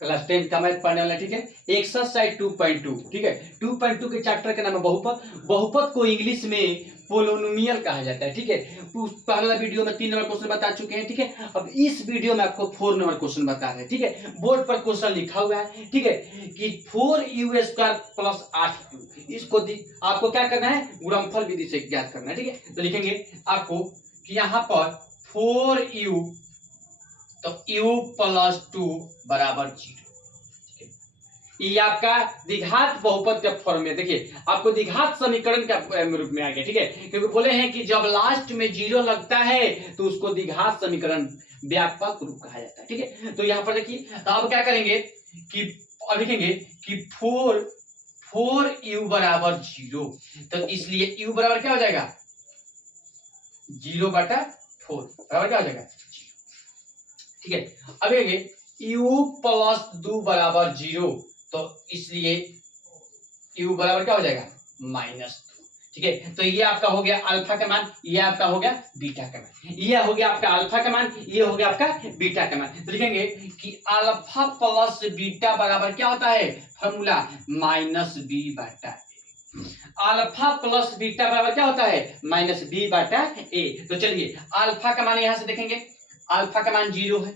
Class 10 का math पढ़ने वाला, ठीक है। एक्सरसाइज 2.2, ठीक है। 2.2 के चैप्टर का नाम है बहुपद। बहुपद को इंग्लिश में पोलिनोमियल कहा जाता है, ठीक है। पहला वीडियो में 3 नंबर क्वेश्चन बता चुके हैं, ठीक है। अब इस वीडियो में आपको 4 नंबर क्वेश्चन बता रहे हैं, ठीक है। बोर्ड पर क्वेश्चन लिखा हुआ है, ठीक है, कि 4u² प्लस 8u, इसको आपको क्या करना है, गुणनफल विधि से ज्ञात करना है, ठीक है। तो लिखेंगे आपको कि यहाँ पर 4u, तो u प्लस 2 बराबर 0। ये आपका द्विघात बहुपद का फॉर्म में, देखिए आपको द्विघात समीकरण का रूप में आ गया, ठीक है। क्योंकि बोले हैं कि जब लास्ट में 0 लगता है तो उसको द्विघात समीकरण व्यापक रूप कहा जाता है, ठीक है। तो यहाँ पर देखिए, तो आप क्या करेंगे कि लिखेंगे कि 4u बराबर 0, तो इसलिए u बराबर क्या हो जाएगा, 0/4 बराबर क्या हो जाएगा, ठीक है। अब लिखेंगे u प्लस 2 बराबर 0, तो इसलिए u बराबर क्या हो जाएगा, -2, ठीक है। तो ये आपका हो गया अल्फा का मान, ये आपका हो गया बीटा का मान, ये हो गया आपका अल्फा का मान, ये हो गया आपका बीटा का मान। तो लिखेंगे कि अल्फा प्लस बीटा बराबर क्या होता है, formula -b/a। Alpha plus beta बराबर क्या होता है, -b/a। तो चलिए अल्फा का मान यहां से देखेंगे, अल्फा का मान 0 है,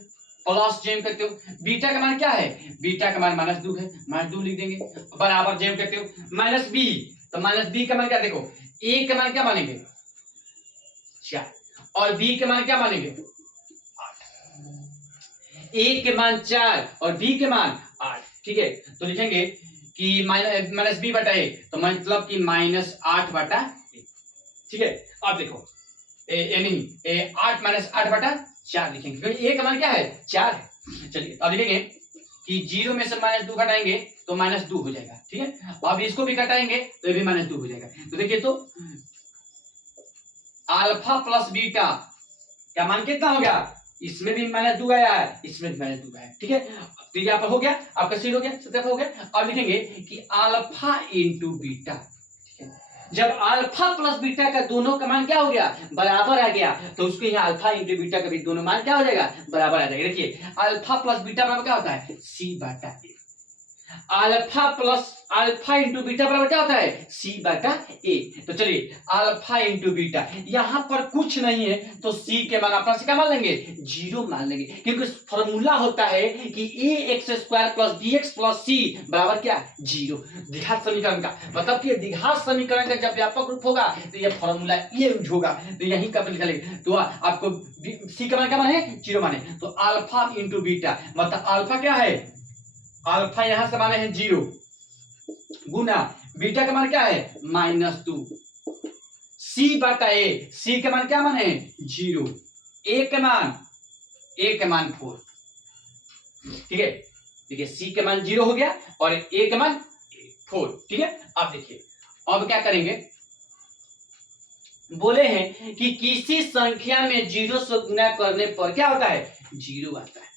प्लस जेम करते हो, बीटा का मान क्या है, बीटा का मान -2 है, -2 लिख देंगे, बराबर जेम करते हो -b, तो -b का मान क्या, देखो a का मान क्या मानेंगे 4, और b के मान क्या मानेंगे 8, a के मान 4 और b के मान 8, ठीक है। तो लिखेंगे कि -b/a, तो मतलब कि -8/a, ठीक है। अब देखो नहीं 8 -8/4 लिखेंगे, क्योंकि a का मान क्या है 4 है। चलिए अब लिखेंगे कि 0 में से -2 घटाएंगे तो -2 हो जाएगा, ठीक है। अब इसको भी घटाएंगे तो ये भी -2 हो जाएगा। तो देखिए, तो अल्फा प्लस बीटा का मान कितना हो गया, इसमें भी -2 आया है, इसमें भी -2 आया है, ठीक है। तो यहाँ पर हो गया आपका सीध हो गया, सत्यापन हो गया। अब लिखेंगे कि अल्फा इंटू बीटा, जब अल्फा प्लस बीटा का दोनों का मान क्या हो गया, बराबर आ गया, तो उसके यहाँ अल्फा इंटू बीटा का भी दोनों मान क्या हो जाएगा, बराबर आ जाएगा। देखिए अल्फा प्लस बीटा बराबर क्या होता है, c/a। अल्फा इंटू बीटा बराबर क्या होता है, c/a। तो चलिए अल्फा इंटू बीटा, यहां पर कुछ नहीं है तो c के मान अपना से क्या मान लेंगे, 0 मान लेंगे, क्योंकि फॉर्मूला होता है कि ax² + bx + c बराबर क्या, 0। द्विघात समीकरण का मतलब कि द्विघात समीकरण का जब व्यापक रूप होगा तो यह फॉर्मूला ये यूज होगा, तो यहीं का निकलेगा। तो आपको c का मान क्या मान है, 0 मान है, तो अल्फा इंटू बीटा मतलब अल्फा क्या है, अल्फा यहां से माने हैं 0 गुना बीटा का मान क्या है -2, c/a, c का मान क्या माने हैं 0, a का मान 4, ठीक है। देखिए c का मान 0 हो गया और a का मान 4, ठीक है। अब देखिए अब क्या करेंगे, बोले हैं कि किसी संख्या में 0 से गुना करने पर क्या होता है, 0 आता है।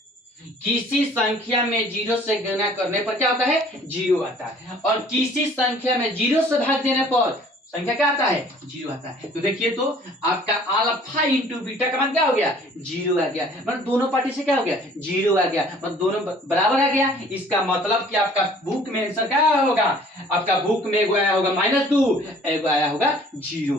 किसी संख्या में 0 से गुणा करने पर क्या होता है, 0 आता है, और किसी संख्या में 0 से भाग देने पर संख्या क्या आता है, 0 आता है। तो देखिए, तो आपका अल्फा इंटू बीटा का मान क्या हो गया, 0 आ गया, मतलब दोनों पार्टी से क्या हो गया, 0 आ गया, मतलब दोनों बराबर आ गया। इसका मतलब कि आपका बुक में आंसर क्या होगा, आपका बुक में एगो आया होगा -2, एगो आया होगा 0।